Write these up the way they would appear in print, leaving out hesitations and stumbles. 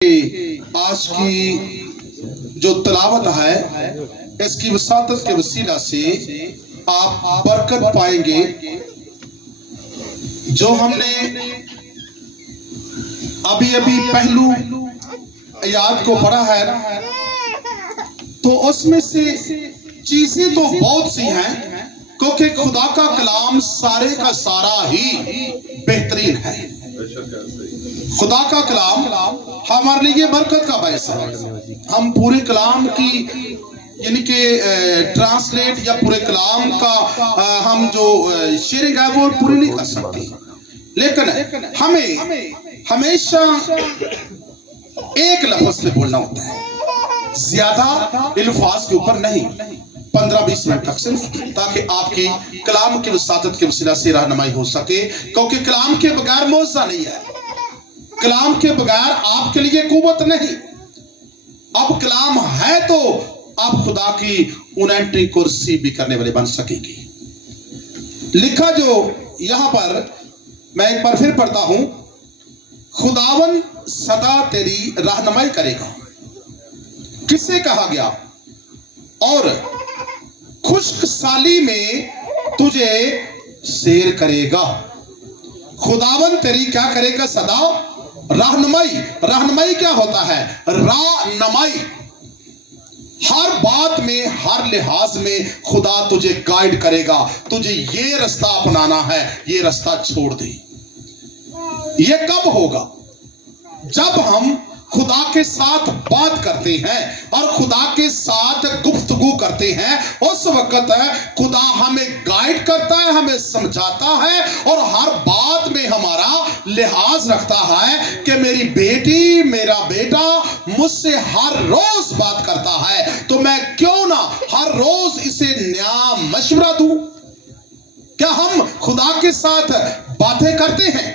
آج کی جو تلاوت ہے اس کی وساطت کے وسیلہ سے آپ برکت پائیں گے۔ جو ہم نے ابھی پہلو آیات کو پڑھا ہے تو اس میں سے چیزیں تو بہت سی ہیں، کیونکہ خدا کا کلام سارے کا سارا ہی بہترین ہے۔ خدا کا کلام ہمارے لیے برکت کا باعث ہے۔ ہم پورے کلام کی یعنی کہ ٹرانسلیٹ یا پورے کلام کا ہم جو شیئرنگ ہے وہ پوری نہیں کر سکتے، لیکن ہمیں ہمیشہ ایک لفظ پہ بولنا ہوتا ہے، زیادہ الفاظ کے اوپر نہیں، 15-20 منٹ تک صرف، تاکہ آپ کی کلام کی وساطت کے وسیلہ سے رہنمائی ہو سکے، کیونکہ کلام کے بغیر معجزہ نہیں ہے، کلام کے بغیر آپ کے لیے قوت نہیں۔ اب کلام ہے تو آپ خدا کی انٹری کرسی بھی کرنے والے بن سکیں گے۔ لکھا جو یہاں پر میں ایک بار پھر پڑھتا ہوں، خداون سدا تیری رہنمائی کرے گا۔ کسے کہا گیا؟ اور خشک سالی میں تجھے سیر کرے گا۔ خداون تیری کیا کرے گا؟ سدا رہنمائی۔ رہنمائی کیا ہوتا ہے؟ رہنمائی۔ ہر بات میں، ہر لحاظ میں خدا تجھے گائیڈ کرے گا، تجھے یہ رستہ اپنانا ہے، یہ رستہ چھوڑ دے۔ یہ کب ہوگا؟ جب ہم خدا کے ساتھ بات کرتے ہیں اور خدا کے ساتھ گفتگو کرتے ہیں، اس وقت خدا ہمیں گائیڈ کرتا ہے، ہمیں سمجھاتا ہے اور ہر بات میں ہمارا لحاظ رکھتا ہے کہ میری بیٹی، میرا بیٹا مجھ سے ہر روز بات کرتا ہے، تو میں کیوں نہ ہر روز اسے نیا مشورہ دوں۔ کیا ہم خدا کے ساتھ باتیں کرتے ہیں؟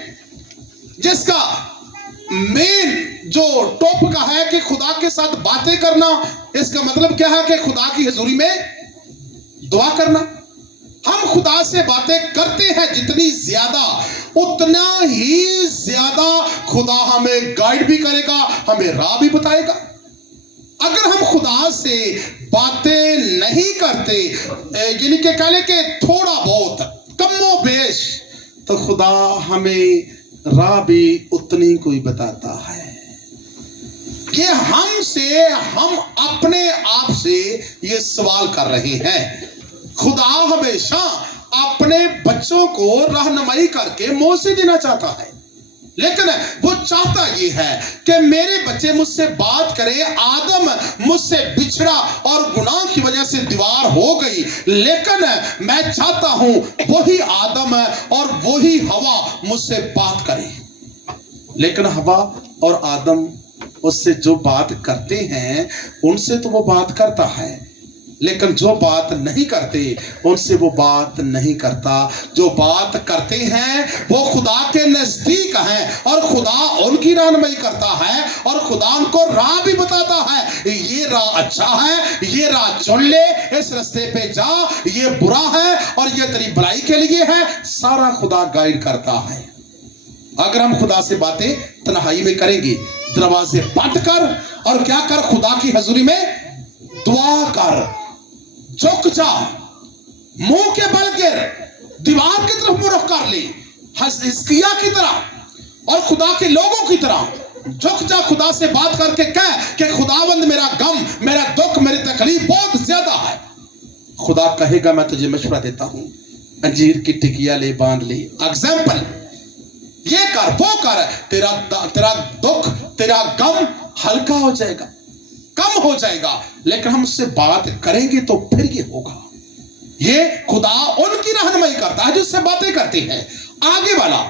جس کا مین جو ٹاپک ہے کہ خدا کے ساتھ باتیں کرنا، اس کا مطلب کیا ہے کہ خدا کی حضوری میں دعا کرنا۔ ہم خدا سے باتیں کرتے ہیں جتنی زیادہ، اتنا ہی زیادہ خدا ہمیں گائیڈ بھی کرے گا، ہمیں راہ بھی بتائے گا۔ اگر ہم خدا سے باتیں نہیں کرتے، یعنی کہ کہہ لیں کہ تھوڑا بہت، کم و بیش، تو خدا ہمیں راہ بھی اتنی کوئی بتاتا ہے کہ ہم اپنے آپ سے یہ سوال کر رہے ہیں۔ خدا ہمیشہ اپنے بچوں کو رہنمائی کر کے موضوع دینا چاہتا ہے، لیکن وہ چاہتا یہ ہے کہ میرے بچے مجھ سے بات کریں۔ آدم مجھ سے بچھڑا اور گناہ کی وجہ سے دیوار ہو گئی، لیکن میں چاہتا ہوں وہی آدم اور وہی ہوا مجھ سے بات کرے۔ لیکن ہوا اور آدم اس سے جو بات کرتے ہیں ان سے تو وہ بات کرتا ہے، لیکن جو بات نہیں کرتے ان سے وہ بات نہیں کرتا۔ جو بات کرتے ہیں وہ خدا کے نزدیک ہیں اور خدا ان کی رہنمائی کرتا ہے اور خدا ان کو راہ بھی بتاتا ہے، یہ راہ اچھا ہے، یہ راہ چن لے، اس رستے پہ جا، یہ برا ہے اور یہ تیری بھلائی کے لیے ہے۔ سارا خدا گائیڈ کرتا ہے۔ اگر ہم خدا سے باتیں تنہائی میں کریں گے، دروازے بند کر اور کیا کر؟ خدا کی حضوری میں دعا کر، جھک جا، منہ کے بل گر، دیوار کی طرف منہ رخ کر لے، حزقیہ کی طرح اور خدا کے لوگوں کی طرح جھک جا، خدا سے بات کر کے کہہ کہ خداوند میرا غم، میرا دکھ، میری تکلیف بہت زیادہ ہے۔ خدا کہے گا میں تجھے مشورہ دیتا ہوں، انجیر کی ٹکیا لے، باندھ لے، ایگزامپل، یہ کر، وہ کر، تیرا دکھ، تیرا غم ہلکا ہو جائے گا، کم ہو جائے گا۔ لیکن ہم اس سے بات کریں گے تو پھر یہ ہوگا۔ یہ خدا ان کی رہنمائی کرتا ہے جو اس سے باتیں کرتے ہیں۔ آگے والا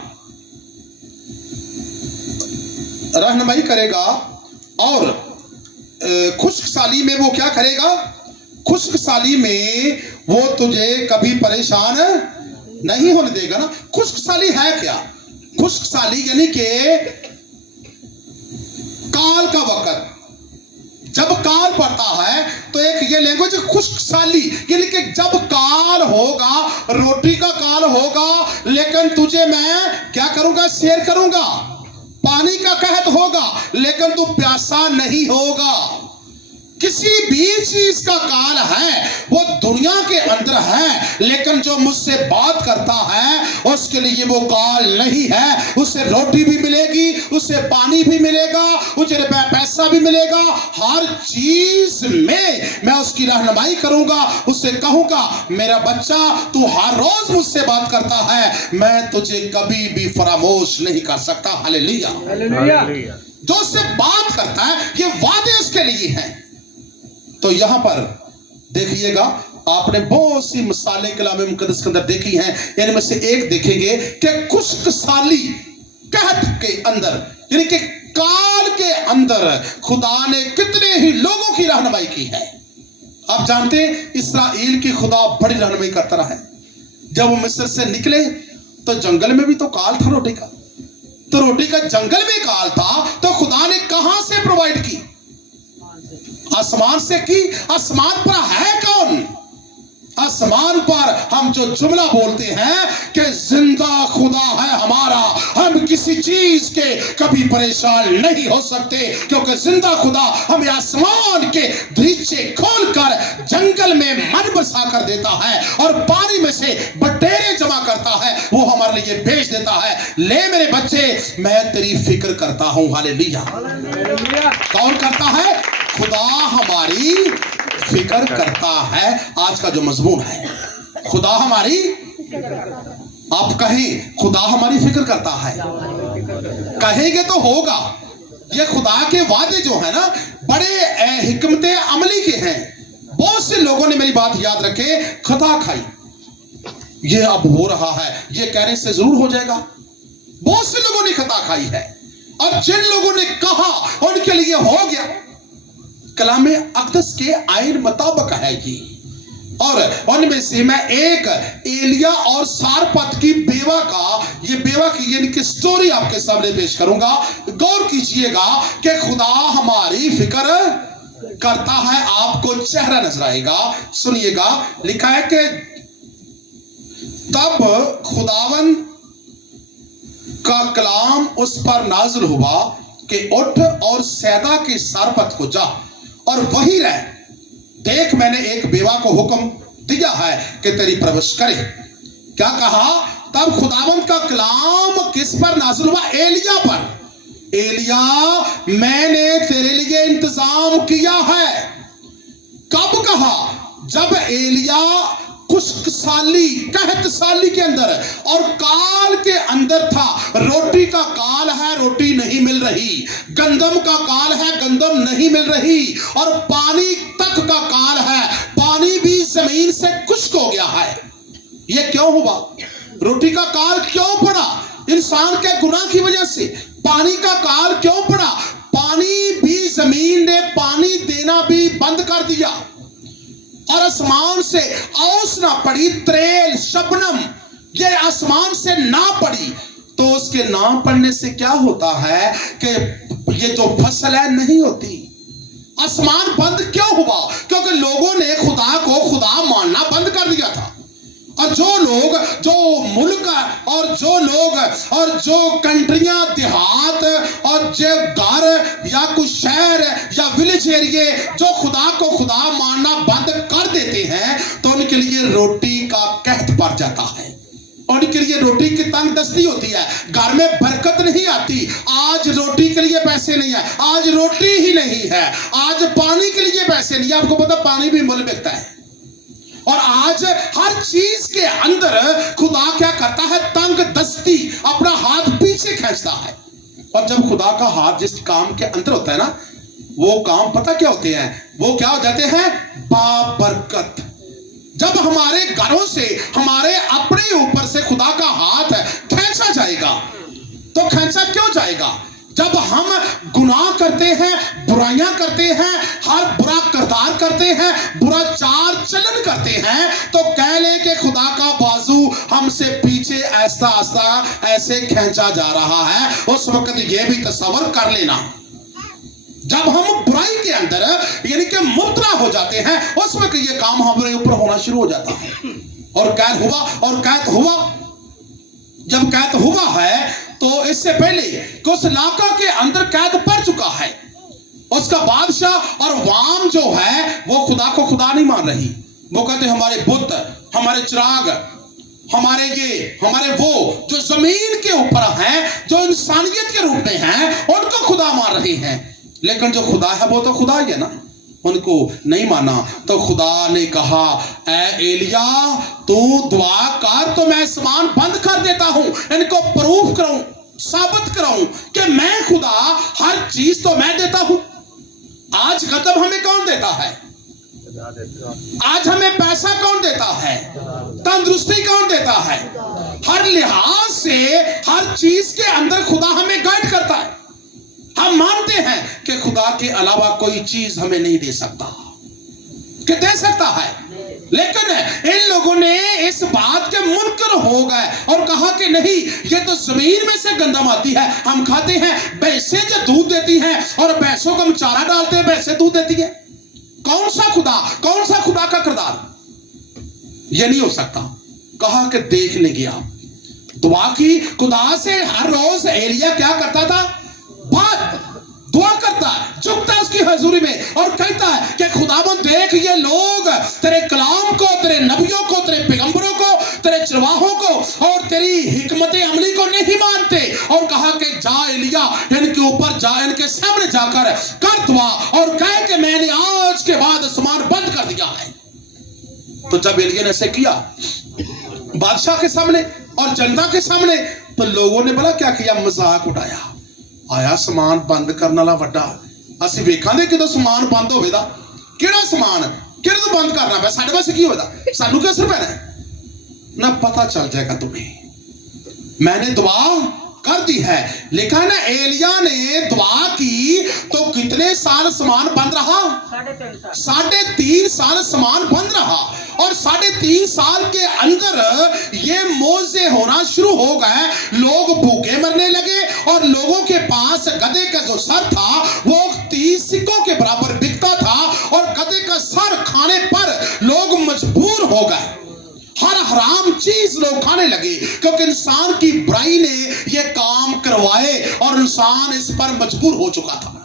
رہنمائی کرے گا اور خشک سالی میں وہ کیا کرے گا؟ خشک سالی میں وہ تجھے کبھی پریشان نہیں ہونے دے گا نا۔ خشک سالی ہے کیا؟ خشک سالی یعنی کہ کال کا وقت، جب کال پڑتا ہے تو ایک یہ لینگویج خشک سالی، یعنی کہ جب کال ہوگا، روٹی کا کال ہوگا، لیکن تجھے میں کیا کروں گا؟ شیئر کروں گا، पानी का कहत होगा लेकिन तू प्यासा नहीं होगा। किसी भी चीज का काल है वो दुनिया के अंदर है, लेकिन जो मुझसे बात करता है उसके लिए वो काल नहीं है। उसे रोटी भी मिलेगी, उसे पानी भी मिलेगा, उसे पैसा भी मिलेगा, हर चीज में मैं उसकी रहनुमाई करूंगा। उससे कहूंगा मेरा बच्चा तू हर रोज मुझसे बात करता है, मैं तुझे कभी भी फरामोश नहीं कर सकता। हालेलुया। जो उससे बात करता है ये वादे उसके लिए हैं। तो यहां पर देखिएगा, आपने बहुत सी मिसालें कलाम मुकद्दस के अंदर देखी हैं, इनमें से एक देखेंगे कि खुश्क साली कहत के अंदर, यानी कि काल के अंदर खुदा ने कितने ही लोगों की रहनुमाई की है। आप जानते हैं इस्राएल की खुदा बड़ी रहनुमाई करता रहा है। जब वो मिस्र से निकले तो जंगल में भी तो काल था रोटी का, तो रोटी का जंगल में काल था, तो खुदा ने कहां से प्रोवाइड की? आसमान से की। आसमान पर है कौन? आसमान पर हम जो जुमला बोलते हैं कि जिंदा खुदा है हमारा, हम किसी चीज के कभी परेशान नहीं हो सकते, क्योंकि जिंदा खुदा हमें आसमान के दरीचे खोलकर जंगल में मन बसा कर देता है और पानी में से बटेरे जमा करता है, वो हमारे लिए भेज देता है। ले मेरे बच्चे मैं तेरी फिक्र करता हूं। हालेलुया। कौन करता है? खुदा हमारी फिक्र करता है। आज का जो मजमून है, खुदा हमारी, आप कहें खुदा हमारी फिक्र करता है, कहेंगे तो होगा। ये खुदा के वादे जो है ना बड़े हिकमत अमली के हैं। बहुत से लोगों ने मेरी बात याद रखे, खता खाई, ये अब हो रहा है, ये कहने से जरूर हो जाएगा। बहुत से लोगों ने खता खाई है और जिन लोगों ने कहा उनके लिए हो गया। कलामे अक़दस के आइन मुताबिक है जी। और उनमें से मैं एक एलिया और सारपत की बेवा की यानी कि स्टोरी आपके सामने पेश करूंगा। गौर कीजिएगा कि खुदा हमारी फिक्र करता है। आपको चेहरा नजर आएगा, सुनिएगा। लिखा है कि तब खुदावन का कलाम उस पर नाजिल हुआ कि उठ और सैदा के सारपत को जा और वही रह। देख मैंने एक बेवा को हुक्म दिया है कि तेरी परवरिश करे। क्या कहा? तब खुदावंद का कलाम किस पर नाज़िल हुआ? एलिया पर। एलिया मैंने तेरे लिए इंतजाम किया है। कब कहा? जब एलिया खुश्क साली कहत साली के अंदर और काल के अंदर था। रोटी का काल है, रोटी नहीं मिल रही। गंदम का काल है, गंदम नहीं मिल रही। और पानी तक का काल है, पानी भी जमीन से खुश्क हो गया है। यह क्यों हुआ? रोटी का काल क्यों पड़ा? इंसान के गुनाह की वजह से। पानी का काल क्यों पड़ा? पानी भी, जमीन ने पानी देना भी बंद कर दिया और आसमान से औस ना पड़ी, त्रेल शबनम ये आसमान से ना पड़ी। तो उसके ना पड़ने से क्या होता है कि ये जो फसल है नहीं होती। आसमान बंद क्यों हुआ? क्योंकि लोगों ने खुदा को खुदा मानना बंद कर दिया था। और जो लोग, जो मुल्क और जो लोग और जो कंट्रियां, देहात और जो घर या कुछ शहर या विलेज एरिया जो खुदा को खुदा मानना बंद कर देते हैं, तो उनके लिए रोटी का कहत पड़ जाता है। उनके लिए रोटी की तंग दस्ती होती है। घर में बरकत नहीं आती। आज रोटी के लिए पैसे नहीं है, आज रोटी ही नहीं है, आज पानी के लिए पैसे नहीं है। आपको पता पानी भी मुल्क बिकता है। और आज हर चीज के अंदर खुदा क्या करता है? तंग दस्ती, अपना हाथ पीछे खींचता है। और जब खुदा का हाथ जिस काम के अंदर होता है ना, वो काम पता क्या होते हैं? वो क्या हो जाते हैं? बाबरकत। जब हमारे घरों से, हमारे अपने ऊपर से खुदा का हाथ खींचा जाएगा, तो खींचा क्यों जाएगा? जब हम गुनाह करते हैं, बुराइयां करते हैं, हर बुरा किरदार करते हैं, बुरा चाल चलन करते हैं, तो कह ले कि खुदा का बाजू हमसे पीछे ऐसा ऐसा ऐसे खींचा जा रहा है। उस वक्त ये भी तस्वर कर लेना, जब हम बुराई के अंदर यानी कि मुब्तला हो जाते हैं, उस वक्त ये काम हमारे ऊपर होना शुरू हो जाता है। और कैद हुआ, और कैद हुआ। जब कैद हुआ है تو اس سے پہلے کہ اس علاقہ کے اندر قید پڑ چکا ہے، اس کا بادشاہ اور عوام جو ہے وہ خدا کو خدا نہیں مان رہی. وہ کہتے ہیں ہمارے بت، ہمارے چراغ، ہمارے وہ جو زمین کے اوپر ہیں، جو انسانیت کے روپ میں ہیں، ان کو خدا مان رہے ہیں. لیکن جو خدا ہے وہ تو خدا ہی ہے نا، ان کو نہیں مانا. تو خدا نے کہا اے ایلیا تو دعا کر تو میں آسمان بند کر دیتا ہوں، ان کو پروف کراؤں، ثابت کراؤں کہ میں خدا، ہر چیز تو میں دیتا ہوں. آج غضب ہمیں کون دیتا ہے؟ آج ہمیں پیسہ کون دیتا ہے؟ تندرستی کون دیتا ہے؟ ہر لحاظ سے ہر چیز کے اندر خدا ہمیں گائیڈ کرتا ہے. ہم مانتے ہیں کہ خدا کے علاوہ کوئی چیز ہمیں نہیں دے سکتا، کہ دے سکتا ہے. لیکن ان لوگوں نے اس بات کے منکر ہو گئے اور کہا کہ نہیں، یہ تو زمین میں سے گندم آتی ہے، ہم کھاتے ہیں. بھینسیں جو دودھ دیتی ہیں اور بھینسوں کو ہم چارہ ڈالتے ہیں، بھینسیں دودھ دیتی ہیں. کون سا خدا، کون سا خدا کا کردار؟ یہ نہیں ہو سکتا. کہا کہ دیکھنے گیا، دعا کی خدا سے. ہر روز ایلیا کیا کرتا تھا؟ بات دعا کرتا ہے، جھکتا ہے اس کی حضوری میں اور کہتا ہے کہ خداوند دیکھ، یہ لوگ تیرے کلام کو، تیرے نبیوں کو، تیرے پیغمبروں کو، تیرے چرواہوں کو اور تیری حکمت عملی کو نہیں مانتے. اور کہا کہ جا ایلیا، ان کے اوپر جا، ان کے سامنے جا کر کر دعا اور کہے کہ میں نے آج کے بعد آسمان بند کر دیا ہے. تو جب ایلیا نے ایسے کیا بادشاہ کے سامنے اور جنتا کے سامنے، تو لوگوں نے بلا کیا کیا؟ مذاق اٹھایا. آیا سمان بند کرنے والا وڈا، اسی ویکھاں دے کدوں سمان بند ہوئے دا؟ کیڑا سمان کیڑا تو بند کرنا پیا؟ ساڈے پاس کی ہوئے دا؟ سانو کیا اثر پینا ہے؟ نہ پتہ چل جائے گا تمہیں. میں نے دعا کر دی ہے. لیکن ایلیا نے دعا کی تو کتنے سال سمان بند رہا؟ 3.5 سال سمان بند رہا. اور 3.5 سال کے اندر یہ موضوع ہونا شروع ہو گئے. لوگ بھوکے مرنے لگے اور لوگوں کے پاس گدھے کا جو سر تھا وہ 30 سکوں کے برابر بکتا تھا، اور گدھے کا سر کھانے پر لوگ مجبور ہو گئے. ہر حرام چیز لوگ کھانے لگے کیونکہ انسان کی برائی نے یہ کام کروائے اور انسان اس پر مجبور ہو چکا تھا.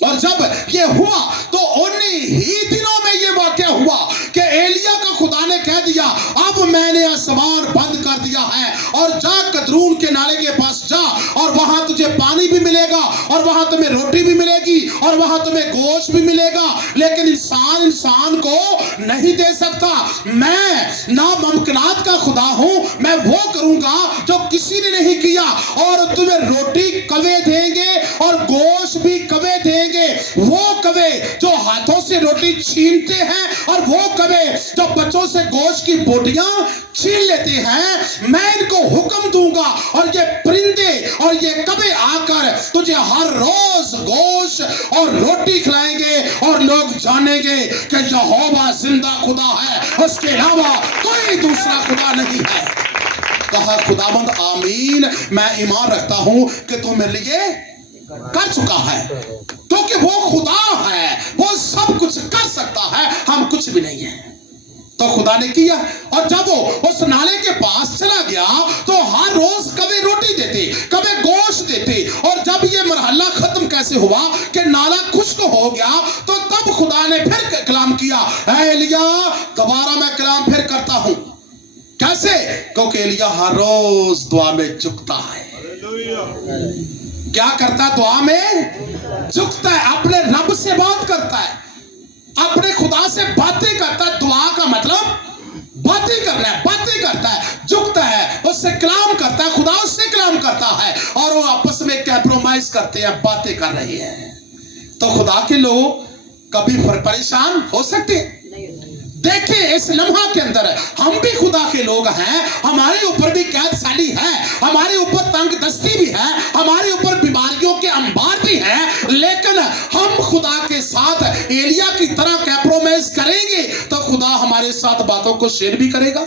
اور جب یہ ہوا تو انہی ہی دنوں میں یہ واقعہ ہوا کہ ایلیا کا خدا نے کہہ دیا اب میں نے آسمان بند کر دیا ہے، اور جا قدرون کے نالے کے پاس جا، اور وہاں تجھے پانی بھی ملے گا، اور وہاں تمہیں روٹی بھی ملے گی، اور وہاں تمہیں گوشت بھی ملے گا. لیکن انسان کو نہیں دے سکتا. میں ناممکنات کا خدا ہوں. میں وہ کروں گا جو کسی نے نہیں کیا، اور تمہیں روٹی کوے دیں گے اور گوشت بھی کوے دیں گے. وہ کوے جو ہاتھوں سے روٹی چھینتے ہیں، اور وہ کوے جو بچوں سے گوشت کی بوٹیاں چھین لیتے ہیں. میں ان کو حکم دوں گا، اور یہ پرندے اور یہ کوے آ کر تجھے ہر روز گوشت اور روٹی کھلائیں گے، اور لوگ جانیں گے کہ یہوہ زندہ خدا ہے، اس کے علاوہ کوئی دوسرا خدا نہیں ہے. کہا خداوند آمین، میں ایمان رکھتا ہوں کہ تو میرے لیے کر چکا ہے، کیونکہ وہ خدا ہے، وہ سب کچھ کر سکتا ہے، ہم کچھ بھی نہیں ہیں. تو خدا نے کیا. اور جب وہ اس نالے کے پاس چلا گیا تو ہر روز کبھی روٹی دیتے، کبھی گوشت دیتے. اور جب یہ مرحلہ ختم کیسے ہوا کہ نالا خشک ہو گیا، تو تب خدا نے پھر کلام کیا، اے ایلیا دوبارہ میں کلام پھر کرتا ہوں. کیسے؟ کیونکہ ایلیا ہر روز دعا میں جھکتا ہے. کیا کرتا ہے؟ دعا میں جھکتا ہے، اپنے رب سے بات کرتا ہے، اپنے خدا سے باتیں کرتا ہے. دعا کا مطلب باتیں کرنا ہے، باتیں کرتا ہے، جھکتا ہے، اس سے کلام کرتا ہے، خدا اس سے کلام کرتا ہے، اور وہ آپس میں کمپرومائز کرتے ہیں، باتیں کر رہے ہیں. تو خدا کے لوگ کبھی پریشان ہو سکتے ہیں. دیکھیں اس لمحہ کے اندر ہم بھی خدا کے لوگ ہیں، ہمارے اوپر بھی قید سالی ہے، ہمارے اوپر تنگ دستی بھی ہے، ہمارے اوپر بیماریوں کے انبار بھی ہیں. لیکن ہم خدا کے ساتھ ایلیا کی طرح کمپرومائز کریں گے تو خدا ہمارے ساتھ باتوں کو شیئر بھی کرے گا.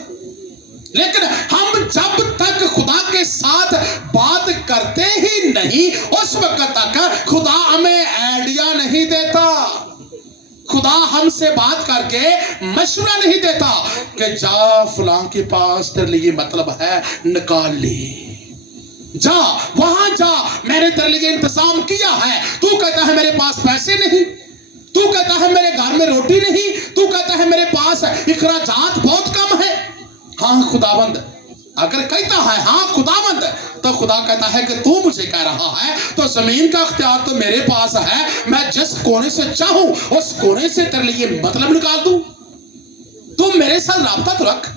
لیکن ہم جب تک خدا کے ساتھ بات کرتے ہی نہیں، اس وقت تک خدا ہمیں آئیڈیا نہیں دیتا. خدا ہم سے بات کر کے مشورہ نہیں دیتا کہ جا فلاں کے پاس تیرے لیے مطلب ہے، نکال لی. जा वहां जा, मैंने तेरे लिए इंतजाम किया है। तू कहता है मेरे पास पैसे नहीं, तू कहता है मेरे घर में रोटी नहीं, तू कहता है मेरे पास इखराजात बहुत कम है। हाँ खुदावंद अगर कहता है हाँ खुदावंद, तो खुदा कहता है कि तू मुझे कह रहा है तो जमीन का अख्तियार तो मेरे पास है, मैं जिस कोने से चाहूं उस कोने से तेरे लिए मतलब निकाल दूं। तू मेरे साथ राब्ता तो रख।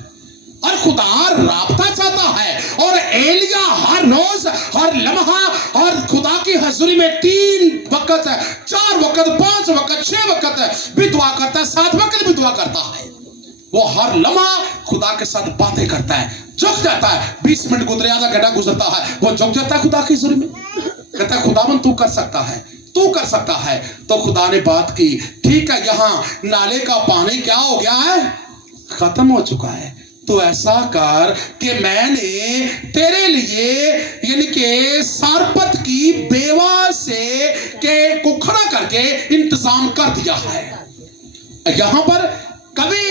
और खुदा राब्ता चाहता है। और एलिया हर रोज हर लम्हा और खुदा की हजूरी में 3 वक्त 4 वक्त 5 वक्त 6 वक्त भी दुआ करता है, 7 वक्त भी दुआ करता है। वो हर लम्हा खुदा के साथ बातें करता है, झुक जाता है। 20 मिनट गुजरे, आधा घंटा गुजरता है, वो झुक जाता है खुदा की हजूरी में, कहता है खुदावन तू कर सकता है, तू कर सकता है। तो खुदा ने बात की, ठीक है यहाँ नाले का पानी क्या हो गया है, खत्म हो चुका है। तो ऐसा कर कि मैंने तेरे लिए यानी कि सारपत की बेवा से के को खड़ा करके इंतजाम कर दिया है। यहां पर कभी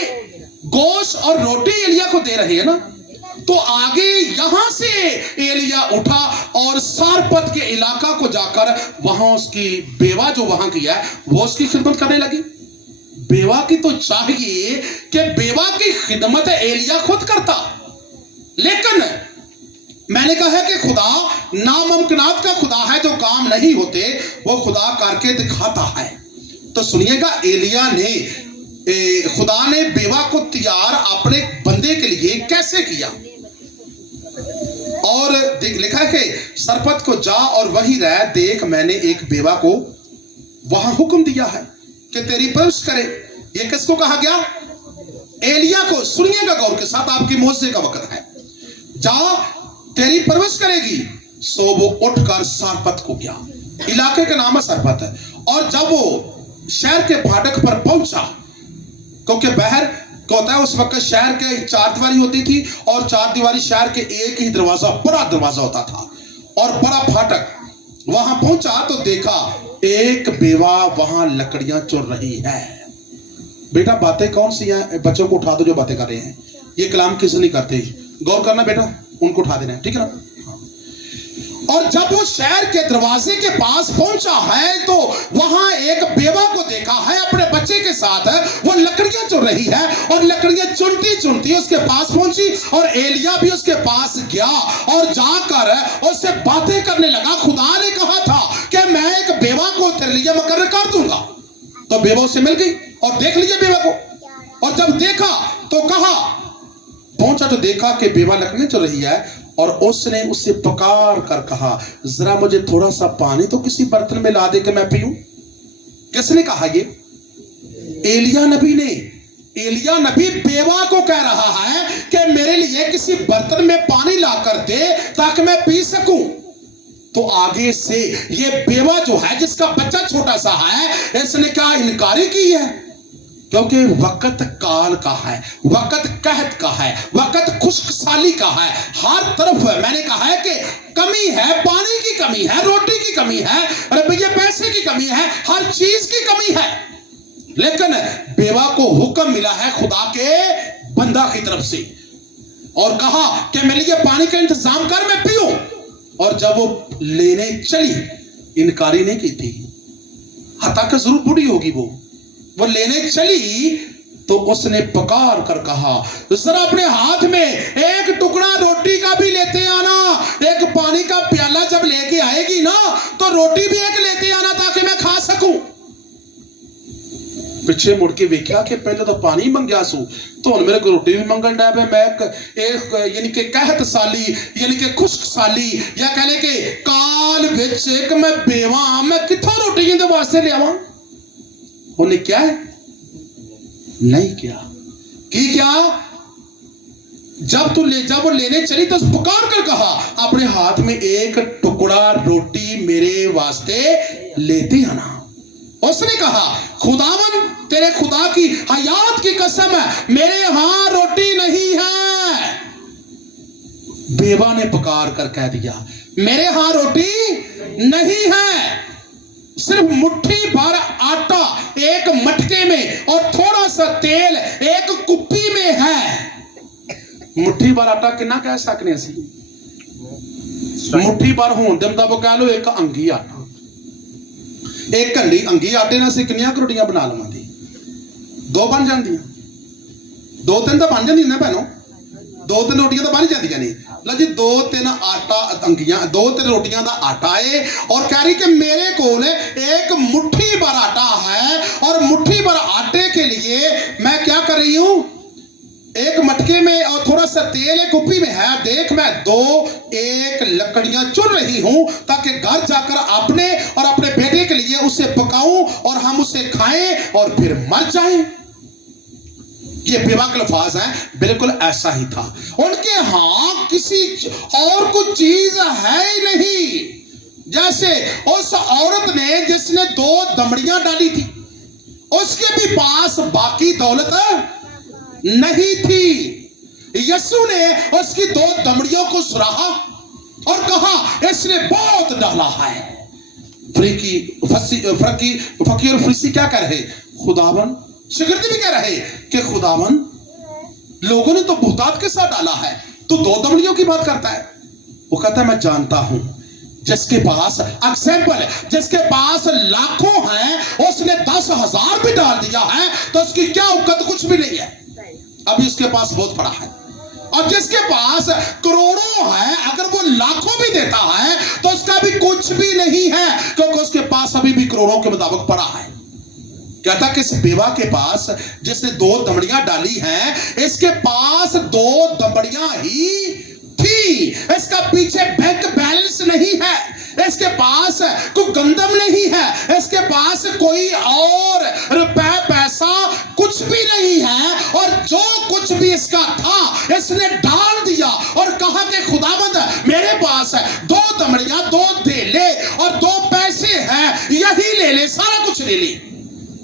गोश्त और रोटी एलिया को दे रहे हैं ना, तो आगे यहां से एलिया उठा और सारपत के इलाका को जाकर वहां उसकी बेवा जो वहां की है वो उसकी खिदमत करने लगी। बेवा की तो चाहिए कि बेवा की खिदमत एलिया खुद करता, लेकिन मैंने कहा है कि खुदा नामुमकिनात का खुदा है, जो काम नहीं होते वो खुदा करके दिखाता है। तो सुनिएगा, एलिया ने खुदा ने बेवा को तैयार अपने बंदे के लिए कैसे किया। और लिखा है कि सरपत को जा और वहीं रह, देख मैंने एक बेवा को वहां हुक्म दिया है कि तेरी परवरिश करे। ये किसको कहा गया, एलिया को। सुनिएगा गौर के साथ, आपकी मौजे का वक्त है। जा तेरी परवरिश करेगी। सो वो उठकर सारपत को गया, इलाके का नाम है सरपत है। और जब वो शहर के फाटक पर पहुंचा, क्योंकि बहर क्या होता है उस वक्त शहर के 4 दीवारी होती थी, और 4 दीवारी शहर के एक ही दरवाजा, बड़ा दरवाजा होता था और बड़ा फाटक। वहां पहुंचा तो देखा एक बेवा वहां लकड़ियां चुर रही है। बेटा बातें कौन सी हैं, बच्चों को उठा दो जो बातें कर रहे हैं, ये कलाम किसी नहीं करते, गौर करना बेटा, उनको उठा देना है, ठीक है ना। और जब वो शहर के दरवाजे के पास पहुंचा है तो वहां एक बेवा को देखा है अपने बच्चे के साथ, वो लकड़ियां चुन रही है। और लकड़ियां चुनती चुनती उसके पास पहुंची और एलिया भी उसके पास गया और जाकर उससे बातें करने लगा। खुदा ने कहा था कि मैं एक बेवा को तेरे लिए मुकर्रर कर दूंगा। तो बेवा उससे मिल गई और देख लीजिए बेवा को। और जब देखा तो कहा, पहुंचा तो देखा कि बेवा लकड़ियां चुन रही है। और उसने उससे पुकार कर कहा, जरा मुझे थोड़ा सा पानी तो किसी बर्तन में ला दे कि मैं पीऊं। किसने कहा ये, एलिया नबी ने। एलिया नबी बेवा को कह रहा है कि मेरे लिए किसी बर्तन में पानी ला कर दे ताकि मैं पी सकूं। तो आगे से ये बेवा जो है, जिसका बच्चा छोटा सा है, इसने क्या इनकारी की है, क्योंकि वक्त काल का है, वक्त कहत का है, वक्त खुश्क साली का है। हर तरफ मैंने कहा है कि कमी है, पानी की कमी है, रोटी की कमी है, रुपये पैसे की कमी है, हर चीज की कमी है। लेकिन बेवा को हुक्म मिला है खुदा के बंदा की तरफ से और कहा कि मेरे लिए पानी का इंतजाम कर, मैं पीऊं। और जब वो लेने चली, इनकारी नहीं की थी, हता कि जरूर बूढ़ी होगी वो लेने चली तो उसने पुकार कर कहा, जरा अपने हाथ में एक टुकड़ा रोटी का भी लेते आना। एक पानी का प्याला जब लेके आएगी ना तो रोटी भी एक लेते आना ताकि मैं खा सकूं। पिछे मुड़ के देखा कि पहले तो पानी मंगया सू, तो हुण मेरे को रोटी भी मंगन डा पे। मैं एक यानी कि कहत साली यानी कि खुश्क साली या कह ले कि काल विच एक मैं बेवा, मैं किथों रोटी दे वास्ते ले आवां। उन्हें क्या है नहीं किया कि क्या, जब वो लेने चली तो पुकार कर कहा, अपने हाथ में एक टुकड़ा रोटी मेरे वास्ते लेते आना। उसने कहा, खुदावन तेरे खुदा की हयात की कसम है, मेरे यहां रोटी नहीं है। बेवा ने पुकार कर कह दिया, मेरे यहां रोटी नहीं है, सिर्फ मुट्ठी भर आटा एक मटके में और थोड़ा सा तेल एक कुप्पी में है। मुट्ठी भर आटा कितना कह सकने सी, ਮੁੱਠੀ ਭਰ ਹੋਣ ਦੇ ਮੁਤਾਬਕ ਕਹਿ ਲਓ ਇੱਕ ਅੰਗੀ ਆਟਾ, ਇੱਕ ਅੰਗੀ ਆਟੇ ਨਾਲ ਅਸੀਂ ਕਿੰਨੀਆਂ ਕੁ ਰੋਟੀਆਂ ਬਣਾ ਲਵਾਂਗੇ? 2 ਬਣ ਜਾਂਦੀਆਂ, 2-3 ਤਾਂ ਬਣ ਜਾਂਦੀਆਂ ਨੇ ਭੈਣੋ, 2-3 ਰੋਟੀਆਂ ਤਾਂ ਬਣ ਜਾਂਦੀਆਂ ਨੇ। ਲਓ ਜੀ 2-3 ਆਟਾ अंगियां 2-3 रोटियां का आटा है और कह रही कि मेरे कोल एक मुट्ठी भर आटा है और मुट्ठी भर आटे के लिए मैं क्या कर रही हूं, एक मटके में और थोड़ा सा तेल एक कुप्पी में है, देख मैं 2 लकड़ियां चुन रही हूं ताकि घर जाकर अपने और अपने बेटे के लिए उसे पकाऊं और हम उसे खाएं और फिर मर जाएं। ये बेबाक अल्फाज हैं, बिल्कुल ऐसा ही था। उनके हाँ किसी और कुछ चीज है ही नहीं। जैसे उस औरत ने जिसने 2 दमड़ियां डाली थी, उसके भी पास बाकी दौलत नहीं थी। यीशु ने उसकी 2 दमड़ियों को सराहा और कहा इसने बहुत डाला है। फकीर और फरीसी क्या कह रहे, खुदावन, शिगिर्द भी कह रहे कि खुदावन लोगों ने तो बहुतात के साथ डाला है, तो 2 दमड़ियों की बात करता है। वो कहता है मैं जानता हूं जिसके पास एग्जाम्पल, जिसके पास लाखों हैं, उसने 10,000 भी डाल दिया है तो उसकी क्या औकात, कुछ भी नहीं है, अभी उसके पास बहुत पड़ा है। और जिसके पास करोड़ों है, अगर वो लाखों भी देता है तो उसका भी कुछ भी नहीं है, क्योंकि उसके पास अभी भी करोड़ों के मुताबिक पड़ा है। कहता कि इस बेवा के पास जिसने 2 दमड़ियां डाली हैं, इसके पास 2 दमड़ियां ही थी, इसका पीछे बैंक बैलेंस नहीं है, इसके पास कोई गंदम नहीं है, इसके पास कोई और रुपए पैसा कुछ भी नहीं है, और जो कुछ भी इसका था इसने डाल दिया और कहा कि खुदाबंद मेरे पास 2 दमड़ियां, 2 धेले और 2 पैसे हैं, यही ले ले, सारा कुछ ले ले।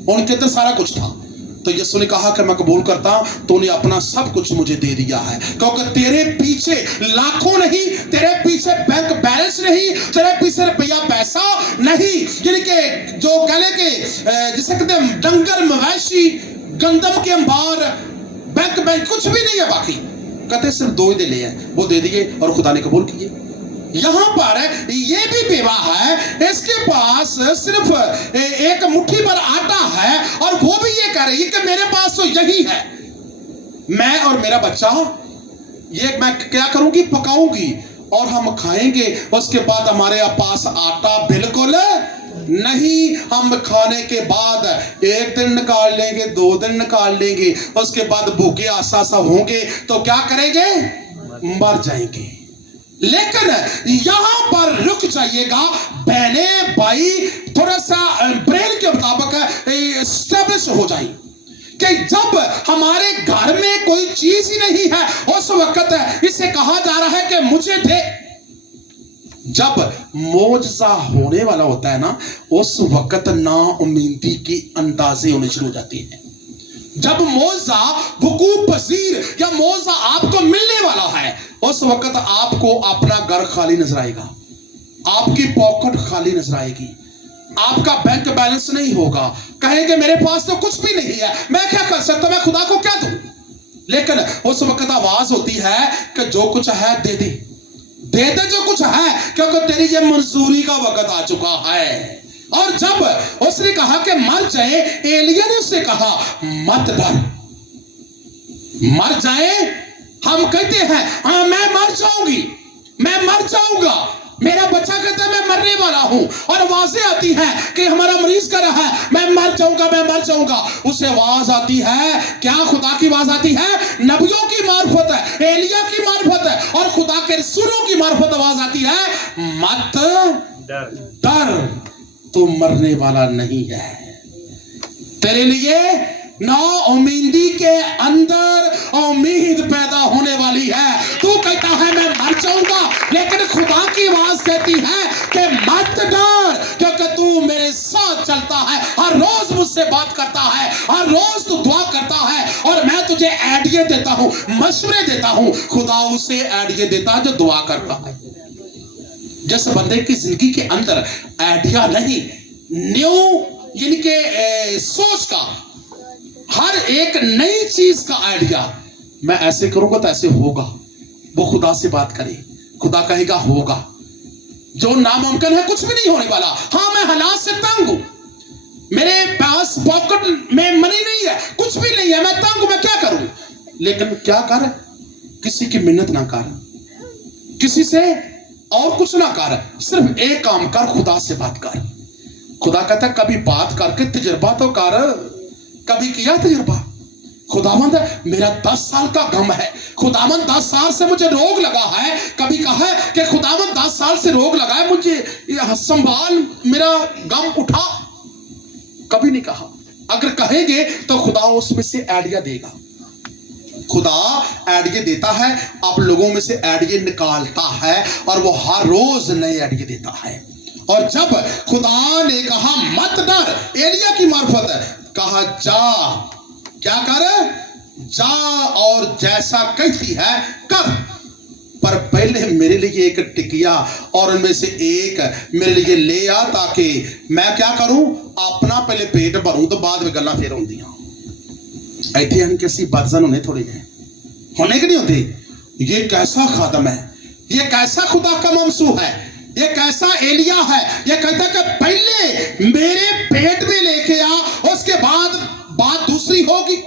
उनके अंदर सारा कुछ था। तो यीशु ने कहा कि मैं कबूल करता हूं, तूने अपना सब कुछ मुझे दे दिया है, क्योंकि तेरे पीछे लाखों नहीं, तेरे पीछे बैंक बैलेंस नहीं, तेरे पीछे रुपया पैसा नहीं, जिनके जो गले के जिसे कहते हैं डंगर मवेशी, गंदम के अंबार, बैंक कुछ भी नहीं है बाकी। कहते सिर्फ 2 ही ले हैं, वो दे दिए और खुदा ने कबूल किए। यहां पर ये भी बेवा है, इसके पास सिर्फ एक मुट्ठी भर आटा है और वो भी ये कह रही है कि मेरे पास तो यही है, मैं और मेरा बच्चा ये मैं क्या करूंगी, पकाऊंगी और हम खाएंगे, उसके बाद हमारे पास आटा बिल्कुल नहीं, हम खाने के बाद 1 दिन निकाल लेंगे, 2 दिन निकाल लेंगे, उसके बाद भूखे आसा सा होंगे तो क्या करेंगे, मर जाएंगे। लेकिन यहां पर रुक जाइएगा बहने भाई, थोड़ा सा ब्रेन के मुताबिक एस्टेब्लिश हो जाए कि जब हमारे घर में कोई चीज ही नहीं है, उस वक्त इसे कहा जा रहा है कि मुझे दे। जब मौजज़ा होने वाला होता है ना, उस वक्त ना उम्मीदी की अंदाजे होने शुरू हो जाती है। जब मौजा वकूफ पजीर या मौजा आपको मिलने वाला है, उस वक्त आपको अपना घर खाली नजर आएगा, आपकी पॉकेट खाली नजर आएगी, आपका बैंक बैलेंस नहीं होगा, कहेंगे मेरे पास तो कुछ भी नहीं है, मैं क्या कर सकता, मैं खुदा को क्या दूं। लेकिन उस वक्त आवाज होती है कि जो कुछ है दे दे, दे दे जो कुछ है, क्योंकि तेरी ये मंजूरी का वक्त आ चुका है। और जब उसने कहा कि मर जाए, एलिया ने उससे कहा मत डर, मर जाए। हम कहते हैं हाँ मैं मर जाऊंगी, मैं मर जाऊंगा, मेरा बच्चा कहता है मैं मरने वाला हूं, और आवाजें आती हैं कि हमारा मरीज कह रहा है मैं मर जाऊंगा, मैं मर जाऊंगा। उसे आवाज आती है, क्या खुदा की आवाज आती है, नबियों की मार्फत है, एलिया की मार्फत है, और खुदा के रसूलों की मार्फत आवाज आती है मत डर, तू मरने वाला नहीं है। तेरे लिए ना उम्मीदी के अंदर उम्मीद पैदा होने वाली है। तू कहता है मैं मर जाऊंगा, लेकिन खुदा की आवाज कहती है कि मत डर, क्योंकि तू मेरे साथ चलता है, हर रोज मुझसे बात करता है, हर रोज तू दुआ करता है, और मैं तुझे आइडिया देता हूं, मशवरे देता हूं। खुदा उसे आइडिया देता है जो दुआ करता है। जिस बंदे की जिंदगी के अंदर आइडिया नहीं, न्यू यानी कि सोच का, हर एक नई चीज का आइडिया, मैं ऐसे करूंगा तो ऐसे होगा, वो खुदा से बात करे, खुदा कहेगा होगा, जो नामुमकिन है कुछ भी नहीं होने वाला। हाँ, मैं हालात से तंग हूं, मेरे पास पॉकेट में मनी नहीं है, कुछ भी नहीं है, मैं तंग हूं, मैं क्या करूं? लेकिन क्या कर, किसी की मिन्नत ना कर, किसी से और कुछ ना कर, सिर्फ एक काम कर, खुदा से बात कर। खुदा कहता है कभी बात करके तजुर्बा तो कर, कभी किया तजुर्बा? खुदावंद मेरा 10 साल का गम है, खुदावंद 10 साल से मुझे रोग लगा है, कभी कहा है कि खुदावंद 10 साल से रोग लगा है, मुझे संभाल, मेरा गम उठा? कभी नहीं कहा। अगर कहेंगे तो खुदा उसमें से आइडिया देगा। खुदा आइडिया देता है, आप लोगों में से आइडिया निकालता है, और वो हर रोज नए आइडिया देता है। और जब खुदा ने कहा मत डर, एलिया की मार्फत कहा जा, क्या कर, जा और जैसा कहती है कर, पर पहले मेरे लिए एक टिकिया और उनमें से एक मेरे लिए ले आ, ताकि मैं क्या करूं, अपना पहले पेट भरूं तो बाद में गल्ला फिर होंदियां। ऐसे हम किसी बदजन होने थोड़े हैं, होने के नहीं होते। ये कैसा खादम है, ये कैसा खुदा का ममसू है, ये कैसा एलिया है। ये कहता है कि पहले मेरे पेट में लेके आ, उसके बाद बात दूसरी होगी।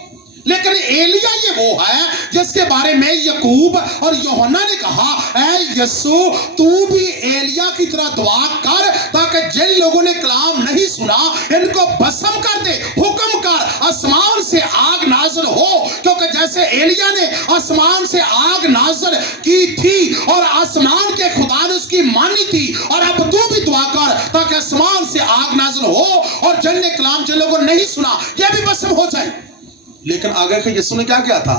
लेकिन एलिया ये वो है जिसके बारे में याकूब और यूहन्ना ने कहा, ऐ यीशु तू भी एलिया की तरह दुआ कर, ताकि जिन लोगों ने कलाम नहीं सुना इनको भस्म कर दे, हुक्म कर आसमान से आग नाज़िल हो, क्योंकि जैसे एलिया ने आसमान से आग नाज़िल की थी और आसमान के खुदा ने उसकी मानी थी, और अब तू भी दुआ कर ताकि आसमान से आग नाज़िल हो और जिन ने कलाम जिन लोगों ने नहीं सुना ये भी भस्म हो जाए। लेकिन आगे के यीशु ने क्या किया था,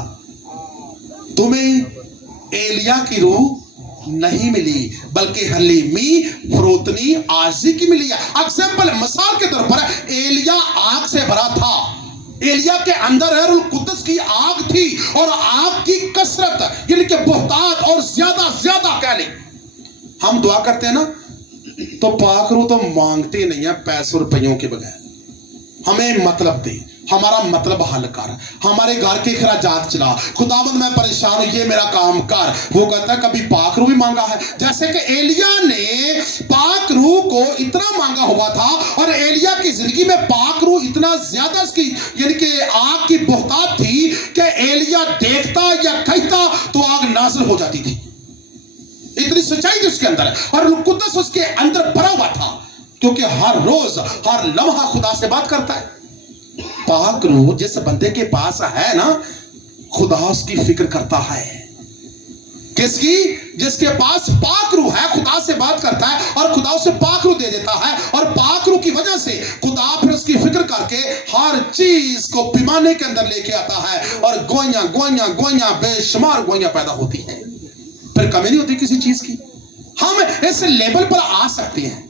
तुम्हें एलिया की रूह नहीं मिली बल्कि हलीमी, फरोतनी, आजी की मिली है। एग्जाम्पल, मिसाल के तौर पर एलिया आग से भरा था, एलिया के अंदर रूह कुद्दस की आग थी, और आग की कसरत यानी कि बहुतात और ज्यादा कह लें। हम दुआ करते हैं ना तो पाक रूह तो मांगते नहीं है पैसों रुपयों के बगैर, हमें मतलब दे, हमारा मतलब हल कर, हमारे घर के खराजात चला, खुदावंद मैं परेशान हूं, ये मेरा काम कर। वो कहता है कभी पाक रूह भी मांगा है, जैसे कि एलिया ने पाक रूह को इतना मांगा हुआ था, और एलिया की जिंदगी में पाक रूह इतना ज्यादा उसकी यानी कि आग की बहुतात थी कि एलिया देखता या कहता तो आग नाज़िल हो जाती थी, इतनी सच्चाई थी उसके अंदर, और रूह कुद्दस उसके अंदर भरा हुआ था, क्योंकि हर रोज हर लम्हा खुदा से बात करता है। पाक रूह जिस बंदे के पास है ना, खुदा उसकी फिक्र करता है। किसकी? जिसके पास पाक रूह है, खुदा से बात करता है और खुदा उसे पाक रूह दे देता है, और पाक रूह की वजह से खुदा फिर उसकी फिक्र करके हर चीज को पैमाने के अंदर लेके आता है, और गोइयां बेशुमार गोइयां पैदा होती हैं, फिर कमी नहीं होती किसी चीज की। हम इस लेवल पर आ सकते हैं,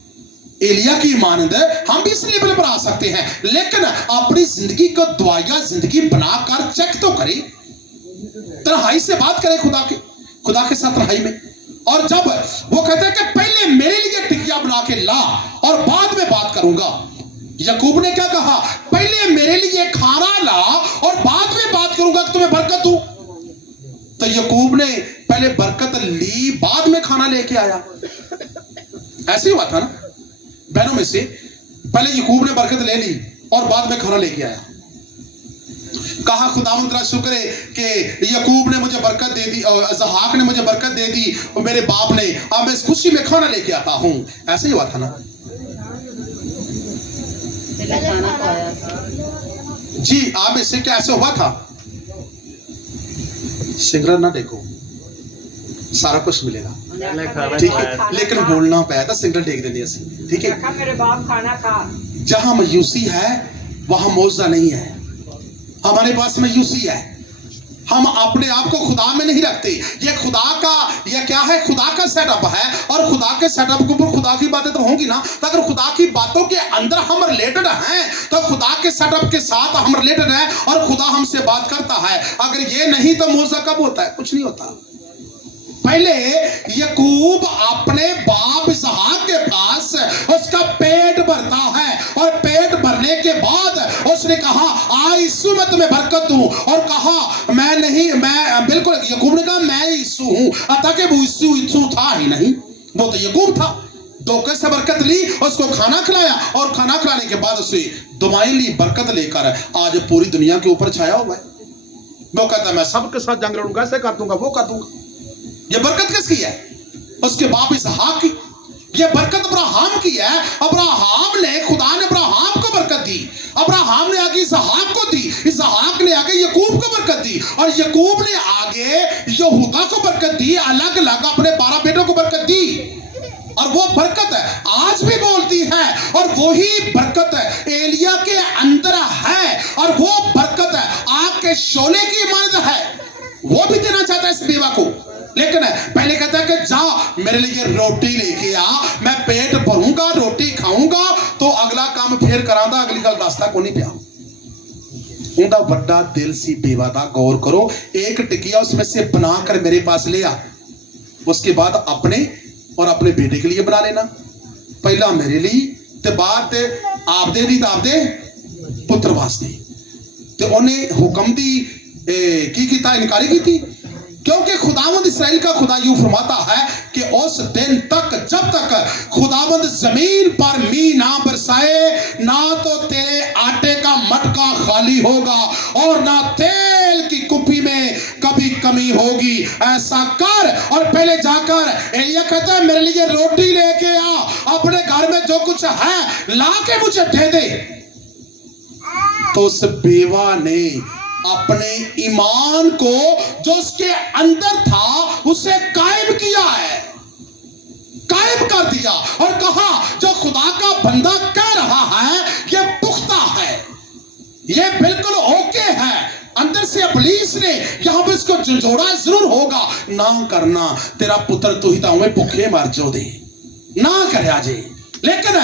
एलिया की मानंद हम भी इस लेवल पर आ सकते हैं, लेकिन अपनी जिंदगी को दुआया जिंदगी बनाकर चेक तो करें, तन्हाई से बात करें खुदा के साथ तन्हाई में। और जब वो कहते हैं कि पहले मेरे लिए टिकिया बना के ला और बाद में बात करूंगा, याकूब ने क्या कहा, पहले मेरे लिए खाना ला और बाद में बात करूंगा कि तुम्हें बरकत दूं। तो याकूब ने पहले बरकत ली, बाद में खाना लेके आया। ऐसे ही हुआ था ना बहनों में से, पहले याकूब ने बरकत ले ली और बाद में खाना लेके आया। कहा खुदावंद तेरा शुक्र है कि याकूब ने मुझे बरकत दे दी और इसहाक ने मुझे बरकत दे दी और मेरे बाप ने, अब मैं इस खुशी में खाना लेके आता हूं। ऐसे ही हुआ था ना जी, आप इससे क्या ऐसे हुआ था? सिंगरन ना देखो, सारा कुछ मिलेगा, ठीक है, लेकिन बोलना पाया था सिंगल टेक देनी ऐसी, ठीक है। मेरे बाप खाना खा। जहां मायूसी है वहां मौजा नहीं है, हमारे पास मायूसी है, हम अपने आप को खुदा में नहीं रखते। ये खुदा का, ये क्या है, खुदा का सेटअप है, और खुदा के सेटअप के ऊपर खुदा की बातें तो होंगी ना। तो अगर खुदा की बातों के अंदर हम रिलेटेड हैं तो खुदा के सेटअप के साथ हम रिलेटेड हैं और खुदा हमसे बात करता है। अगर ये नहीं तो मौजा कब होता है? कुछ नहीं होता। पहले याकूब अपने बाप इसहाक के पास उसका पेट भरता है, और पेट भरने के बाद उसने कहा आ यीशु मैं तुम्हें बरकत दूं, और कहा मैं नहीं, मैं बिल्कुल, याकूब ने कहा मैं यीशु हूं, ताकि वो यीशु था ही नहीं, वो तो याकूब था। धोखे से बरकत ली, उसको खाना खिलाया और खाना खिलाने के बाद उसे दुआएं ली, बरकत लेकर आज पूरी दुनिया के ऊपर छाया हुआ है। वो कहता है मैं सबके साथ जंग लड़ूंगा, ऐसे कर दूंगा, वो कर दूंगा। ये बरकत किसकी है? उसके बाप इसहाक की। ये बरकत अब्राहम की है। अब्राहम ने, खुदा ने अब्राहम को बरकत दी, अब्राहम ने आगे इसहाक को दी, इसहाक ने आगे यकूब को बरकत दी और यकूब ने आगे यहूदा को बरकत दी। अलग अलग अपने 12 बेटों को बरकत दी और वो बरकत आज भी बोलती है और वही बरकत एलिया के अंदर है और वो बरकत आग के शोले की इमारत है। वो भी देना चाहता है इस बेवा को, लेकिन पहले कहता है कि जा मेरे लिए रोटी लेके आ, मैं पेट भरूंगा, रोटी खाऊंगा तो अगला काम फिर करांदा, अगली गल रास्ता को नहीं पिया। उनका बड़ा दिल सी बेवा दा, गौर करो। एक टिकिया उसमें से बनाकर मेरे पास ले आ, उसके बाद अपने और अपने बेटे के लिए बना लेना। पहला मेरे लिए ते बाद आपदे दी आपदे पुत्र वास्ते। ते उन्हें हुक्म दी की कीता, इनकारी की थी, क्योंकि खुदावंद इसराइल का खुदा यूं फरमाता है कि उस दिन तक जब तक खुदावंद जमीन पर मींह ना बरसाए, ना तो तेरे आटे का मटका खाली होगा और ना तेल की कुप्पी में कभी कमी होगी। ऐसा कर। और पहले जाकर एलिया कहता है मेरे लिए रोटी लेके आ, अपने घर में जो कुछ है ला के मुझे दे दे। तो उस बेवा ने अपने ईमान को जो उसके अंदर था उसे कायम किया है, कायम कर दिया और कहा जो खुदा का बंदा कह रहा है ये पुख्ता है, ये बिल्कुल ओके है। अंदर से इब्लीस ने यहां पे इसको झंझोड़ा जरूर होगा, ना करना, तेरा पुत्र तू ही ताऊ में भूखे मर जो दे, ना कर जे। लेकिन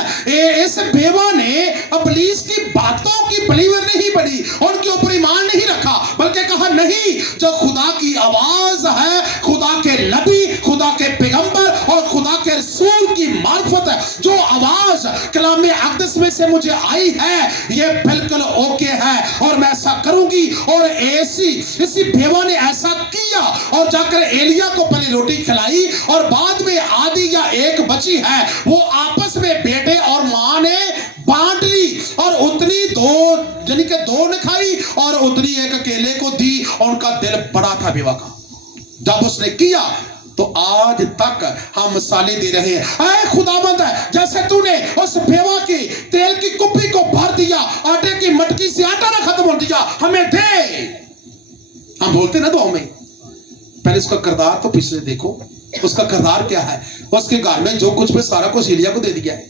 इस बेवा ने इब्लीस की बातों की बिलीवर नहीं बनी, उनके ऊपर ईमान नहीं रखा, बल्कि कहा नहीं, जो खुदा की आवाज है, खुदा के नबी, खुदा के पैगंबर और खुदा के रसूल की मार्फत है, जो आवाज कलाम अक़दस में से मुझे आई है ये बिल्कुल ओके है और मैं ऐसा करूंगी। और इसी बेवा ने ऐसा किया और जाकर एलिया को पहले रोटी खिलाई और बाद में आधी या एक बची है वो आपस में बेटे और मां ने बांट ली और उतनी दो यानी कि दो ने खाई और उतनी एक अकेले को दी और उनका दिल बड़ा था बेवा का। जब उसने किया तो आज तक हम मिसालें दे रहे हैं। ऐ खुदाबंद है, जैसे तूने उस बेवा की तेल की कुप्पी को भर दिया, आटे की मटकी से आटा ना खत्म हो दिया, हमें दे। हम बोलते ना दुआ में, पहले उसका किरदार तो पिछले देखो, उसका किरदार क्या है। उसके घर में जो कुछ भी सारा कुछ एलिया को दे दिया है।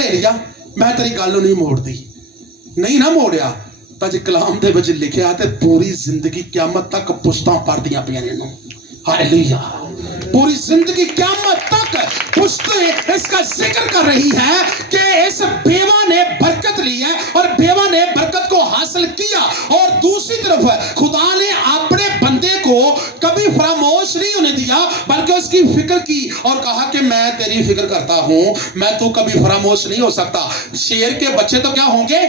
एलिया मैं तेरी गल नहीं मोड़ती, नहीं ना मोड़िया तां जे कलाम दे विच लिखिया ते पूरी जिंदगी क़यामत तक पुश्तां पढ़दियां पियां ने। हालेलुया। पूरी जिंदगी क़यामत तक पुश्तें इसका जिक्र कर रही है कि इस बेवा ने बरकत ली है और बेवा ने बरकत को हासिल किया। और दूसरी तरफ खुदा ने अपने बंदे को कभी फरामोश नहीं होने दिया, बल्कि उसकी फिक्र की और कहा कि मैं तेरी फिक्र करता हूं, मैं तो कभी फरामोश नहीं हो सकता। शेर के बच्चे तो क्या होंगे,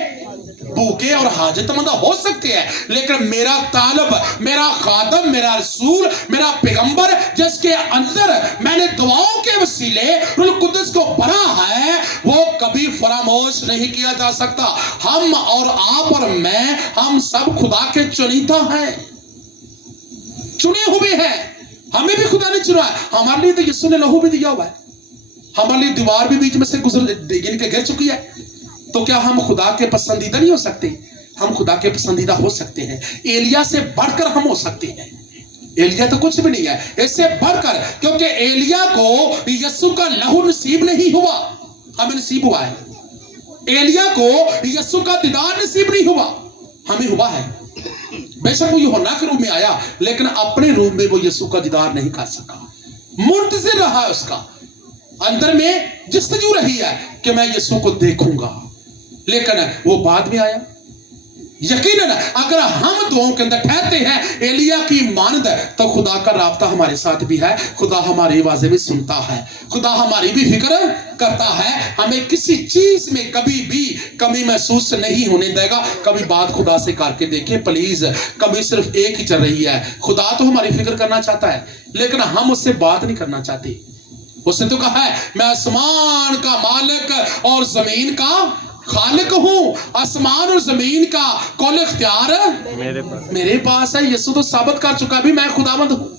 भूखे और हाजतमंद हो सकते हैं, लेकिन मेरा तालब, मेरा खादम, मेरा रसूल, मेरा पैगंबर जिसके अंदर मैंने दुआओं के वसीले रूह कुद्दस को भरा है, वो कभी फरामोश नहीं किया जा सकता। हम और आप और मैं, हम सब खुदा के चुनीता हैं, चुने हुए हैं। हमें भी खुदा ने चुना है। हमारे लिए तो यीशु ने लहू भी दिया हुआ है, हमारे लिए दीवार भी बीच में से इनके गिर चुकी है। तो क्या हम खुदा के पसंदीदा नहीं हो सकते? हम खुदा के पसंदीदा हो सकते हैं। एलिया से बढ़कर हम हो सकते हैं। एलिया तो कुछ भी नहीं है, इससे बढ़कर, क्योंकि एलिया को यीशु का लहू नसीब नहीं हुआ, हमें नसीब हुआ है। एलिया को यीशु का दीदार नसीब नहीं हुआ, हमें हुआ है। बेशक वो यूहन्ना के रूप में आया, लेकिन अपने रूप में वो यीशु का दीदार नहीं कर सका। मुंतजिर रहा उसका, अंदर में जस्तजू रही है कि मैं यीशु को देखूंगा, लेकिन वो बाद में आया। यकीनन अगर हम दुआओं के अंदर ठहरते हैं एलिया की मानद, तो खुदा का राब्ता हमारे साथ भी है। खुदा हमारी आवाजें भी सुनता है, खुदा हमारी भी फिक्र करता है, हमें किसी चीज में कभी भी कमी महसूस नहीं होने देगा। कभी बात खुदा से करके देखें प्लीज, कभी सिर्फ एक ही चल रही है। खुदा तो हमारी फिक्र करना चाहता है, लेकिन हम उससे बात नहीं करना चाहते। उसने तो कहा है मैं आसमान का मालिक और जमीन का खालिक हूँ, आसमान और जमीन का कुल इख्तियार मेरे पास है। यीशु तो साबित कर चुका भी मैं खुदावंद हूँ।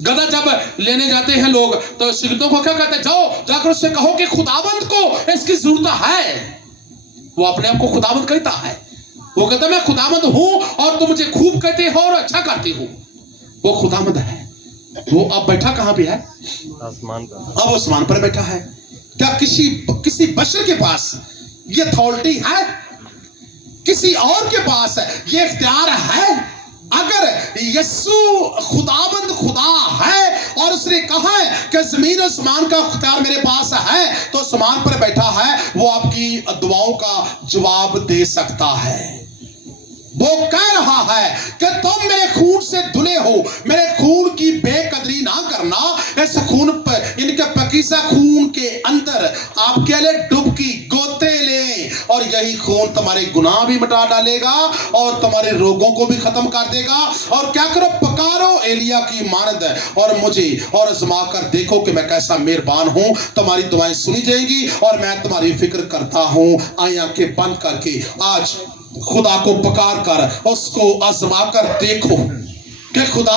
गधा जब लेने जाते हैं लोग तो शिगिर्दों को क्या कहते हैं, जाओ जाकर उससे कहो कि खुदावंद को इसकी जरूरत है। वो अपने आप को खुदावंद कहता है, वो कहता है मैं खुदावंद हूँ और तुम मुझे खूब कहते हो और अच्छा करते हो। वो खुदावंद है। वो अब बैठा कहाँ पे है? आसमान पर। अब आसमान पर बैठा है। क्या किसी बशर के पास ये अथॉरिटी है? किसी और के पास ये इख्तियार है? अगर यीशु खुदाबंद खुदा है और उसने कहा है कि जमीन और आसमान का इख्तियार मेरे पास है, तो आसमान पर बैठा है, वो आपकी दुआओं का जवाब दे सकता है। वो कह रहा है कि तुम मेरे खून से धुले हो, मेरे खून की बेकदरी ना करना। इस खून पर, इनके पकीज़ा खून के अंदर आपके लिए डुबकी गोते ले, और यही खून तुम्हारे गुनाह भी मिटा डालेगा और तुम्हारे रोगों को भी खत्म कर देगा। और क्या करो, पकारो एलिया की मानद और मुझे, और आजमा कर देखो कि मैं कैसा मेहरबान हूं। तुम्हारी दुआएं सुनी जाएंगी और मैं तुम्हारी फिक्र करता हूं। आंखें बंद करके आज खुदा को पकार कर उसको आजमा कर देखो कि खुदा